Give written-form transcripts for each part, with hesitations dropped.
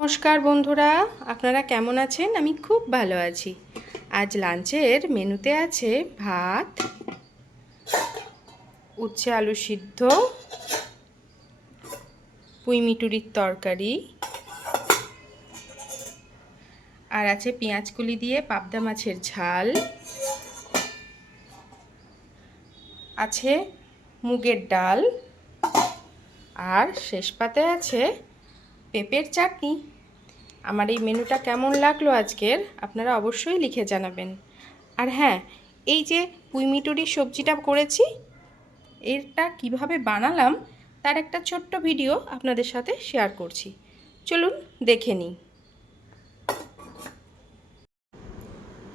নমস্কার বন্ধুরা, আপনারা কেমন আছেন? আমি খুব ভালো আছি। আজ লাঞ্চের মেনুতে আছে ভাত, উচ্ছে আলু সিদ্ধ, পুঁই মিটুরির তরকারি, আর আছে পেঁয়াজ কলি দিয়ে পাবদা মাছের ঝাল, আছে মুগের ডাল, আর শেষ পাতে আছে পেঁপের চাটনি। আমার এই মেনুটা কেমন লাগলো আজকের, আপনারা অবশ্যই লিখে জানাবেন। আর হ্যাঁ, এই যে পুঁই মিটুরির সবজিটা করেছি, এটা কিভাবে বানালাম তার একটা ছোট্ট ভিডিও আপনাদের সাথে শেয়ার করছি। চলুন দেখে নিই।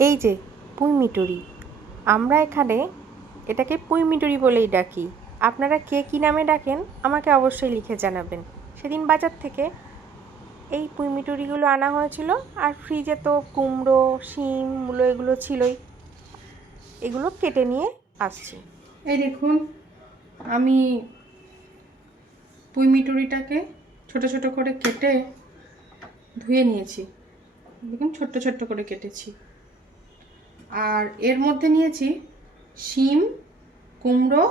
এই যে পুঁই মিটুরি, আমরা এখানে এটাকে পুঁই মিটুরি বলেই ডাকি। আপনারা কে কী নামে ডাকেন আমাকে অবশ্যই লিখে জানাবেন। সেদিন বাজার থেকে এই পুঁই মিটুরিগুলো আনা হয়েছিল, আর ফ্রিজে তো কুমড়ো, শিম, মূলো এগুলো ছিলই। এগুলো কেটে নিয়ে আসছি। এই দেখুন, আমি পুঁই মিটুরিটাকে ছোট ছোট করে কেটে ধুয়ে নিয়েছি। দেখুন ছোট্ট ছোট্ট করে কেটেছি। আর এর মধ্যে নিয়েছি শিম, কুমড়ো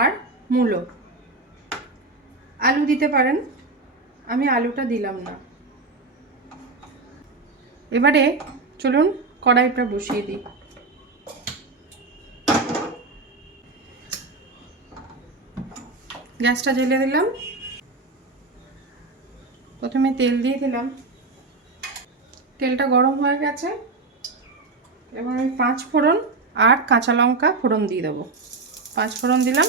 আর মূলো। আলু দিতে পারেন, আমি আলুটা দিলাম না। এবারে চলুন কড়াইটা বসিয়ে দিই। গ্যাসটা জ্বেলে দিলাম। প্রথমে তেল দিয়ে দিলাম। তেলটা গরম হয়ে গেছে। এবার আমি 5 ফোড়ন আর কাঁচা লঙ্কা ফোড়ন দিয়ে দেবো। 5 ফোড়ন দিলাম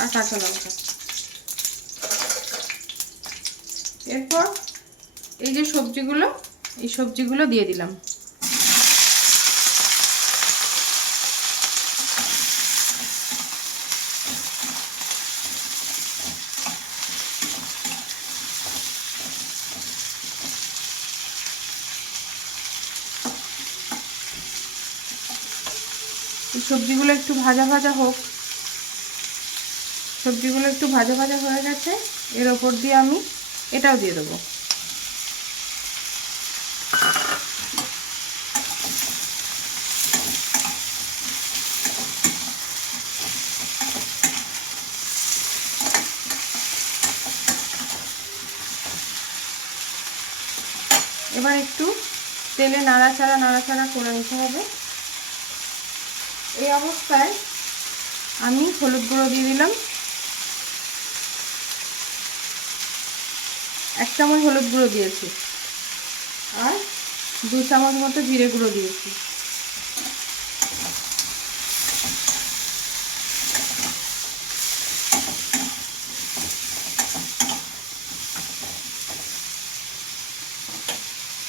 আর কাঁচা লঙ্কা। এরপর এই যে সবজিগুলো, এই সবজিগুলো দিয়ে দিলাম। এই সবজিগুলো একটু ভাজা ভাজা হোক। সবজিগুলো একটু ভাজা ভাজা হয়ে গেছে, এর ওপর দিয়ে আমি এটাও দিয়ে দেবো। এবার একটু তেলে নাড়াচাড়া করে নিতে হবে। এই অবস্থায় আমি হলুদ গুঁড়ো দিয়ে দিলাম। 1 চামচ হলুদ গুঁড়ো দিয়েছি, আর 2 চামচ মতো জিরে গুঁড়ো দিয়েছি।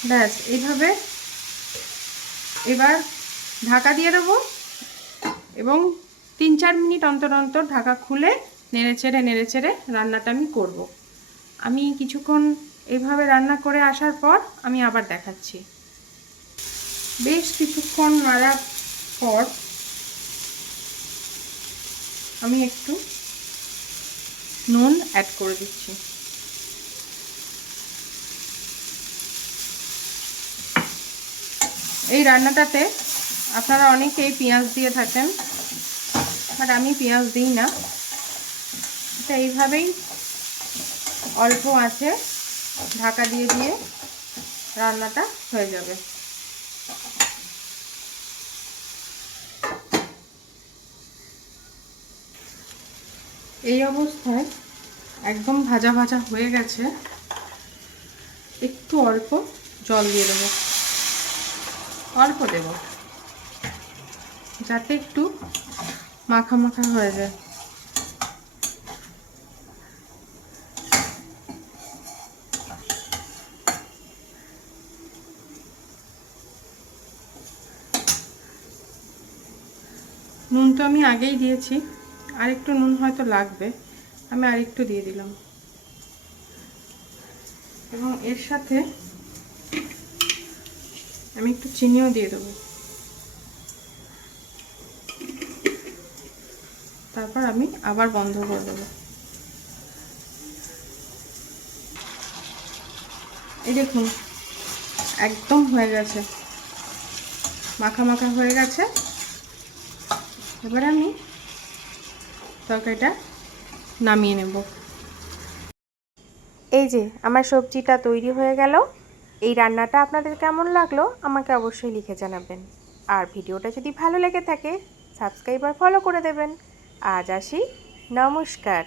ব্যাস, এইভাবে এবার ঢাকা দিয়ে দেবো এবং 3-4 মিনিট অন্তর অন্তর ঢাকা খুলে নেড়ে চেড়ে রান্নাটা আমি করব। আমি কিছুক্ষণ এইভাবে রান্না করে আসার পর আমি আবার দেখাচ্ছি। বেশ কিছুক্ষণ নাড়ার পর আমি একটু নুন অ্যাড করে দিচ্ছি। এই রান্নাটাতে আপনারা অনেকেই পেঁয়াজ দিয়ে থাকেন, বাট আমি পেঁয়াজ দিই না। এটা এইভাবেই অল্প আছে ঢাকা দিয়ে দিয়ে রান্নাটা হয়ে যাবে। এই অবস্থায় একদম ভাজা ভাজা হয়ে গেছে। একটু অল্প জল দিয়ে দেবো, অল্প দেব, যাতে একটু মাখা মাখা হয়ে যায়। নুন তো আমি আগেই দিয়েছি, আর একটু নুন হয়তো লাগবে, আমি আরেকটু দিয়ে দিলাম। এবং এর সাথে আমি একটু চিনিও দিয়ে দেবো। তারপর আমি আবার বন্ধ করে দেবো। এই দেখুন একদম হয়ে গেছে, মাখা মাখা হয়ে গেছে। এবার আমি তরকারিটা নামিয়ে নেব। এই যে আমার সবজিটা তৈরি হয়ে গেল। এই রান্নাটা আপনাদের কেমন লাগলো আমাকে অবশ্যই লিখে জানাবেন। আর ভিডিওটা যদি ভালো লেগে থাকে সাবস্ক্রাইব আর ফলো করে দেবেন। আজ আসি, নমস্কার।